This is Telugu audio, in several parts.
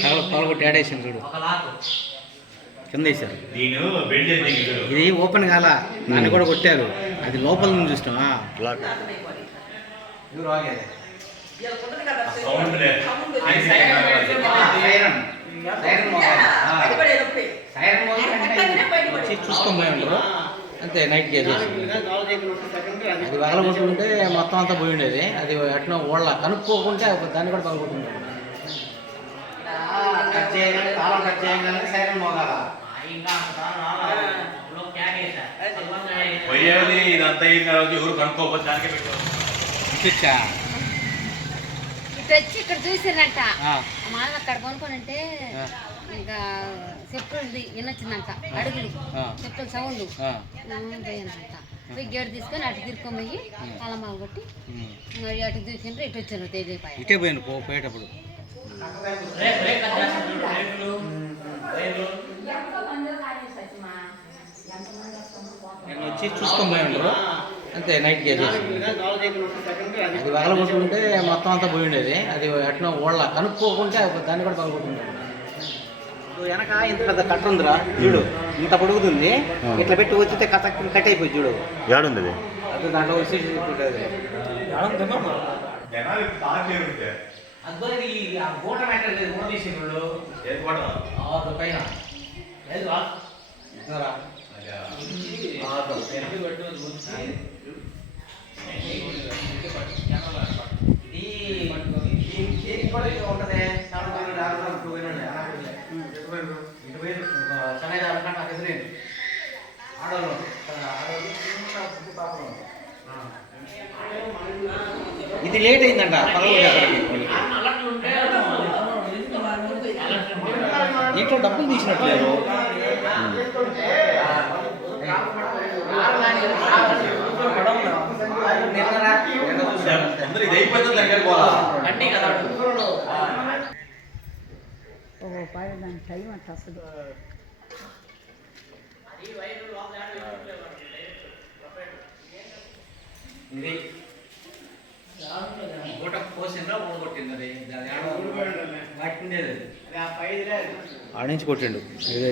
పగలగొట్టి ఆడేసాను చూడు, కింద వేసారు. ఇది ఓపెన్ కాల, దాన్ని కూడా కొట్టారు. అది లోపల నుంచి చూసినావా బ్లాక్. చూసుకోబోయాడు అంతే. నైట్ చేసేసి అది పగలగొట్టుకుంటే మొత్తం అంతా పోయి ఉండేది. అది ఎట్లా ఓళ్ళ కనుక్కోకుంటే దాన్ని కూడా పగలగొట్టుకుంటాడు. తాళం కట్ చేయగానే సైరన్ మోగాల. పోయేది ఇదంతా ఎవరు కనుక్కోకపోతే దానికే పెట్టారు. వచ్చి ఇక్కడ చూసారంట మామ అక్కడ కొనుక్కోనంటే ఇంకా చెప్పులు వినొచ్చిందంట, అడుగులు చెప్పుల సౌండ్ పోయానంట. పోయి గేట్ తీసుకొని అటు తిరుక్కోపోయి కలమాలు కొట్టి అటు చూసిండ్రు, ఇటు వచ్చారు తేజైపోయి. ఇటే పోయాను పోయేటప్పుడు. నేను వచ్చి చూసుకోబోయాడు అంతే. నైట్ చేసేసి అది పగలగొట్టుకుంటే మొత్తం అంతా పోయి ఉండేది. అది ఎట్లా ఓళ్ళ కనుక్కోకుంటే దాన్ని కూడా పగలగొట్టుకుంటాడు. వెనక ఇంత పెద్ద కట్ట ఉందిరా చూడు, ఇంత పొడుగుతుంది. ఇట్లా పెట్టి వచ్చితే కట్ అయిపోయి చూడు. ఏడుంది అది దాంట్లో వచ్చి గోట మ్యాటర్ లేదు, గోట తీసిండు పైన ఉంటది. ఇది లేట్ అయిందంట. దీంట్లో డబ్బులు తీసినట్లేదు. దాని టైం అంట అసలు. ఇది గోట పోసిండ్రా కొట్టింది. ఆడ నుంచి కొట్టిండు,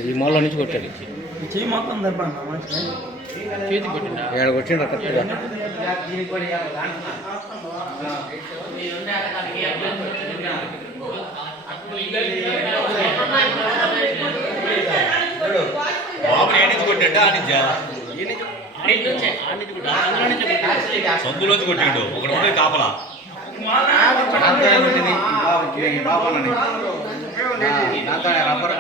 ఈ మూల నుంచి కొట్టాడు. చెయ్యి మొత్తం దెబ్బ చేతి కొట్టిండు, ఏడ కొట్టిండు కరెక్ట్గా. సందులోంచి కొట్టిండు ఒకటి కాపలా రబ్బర్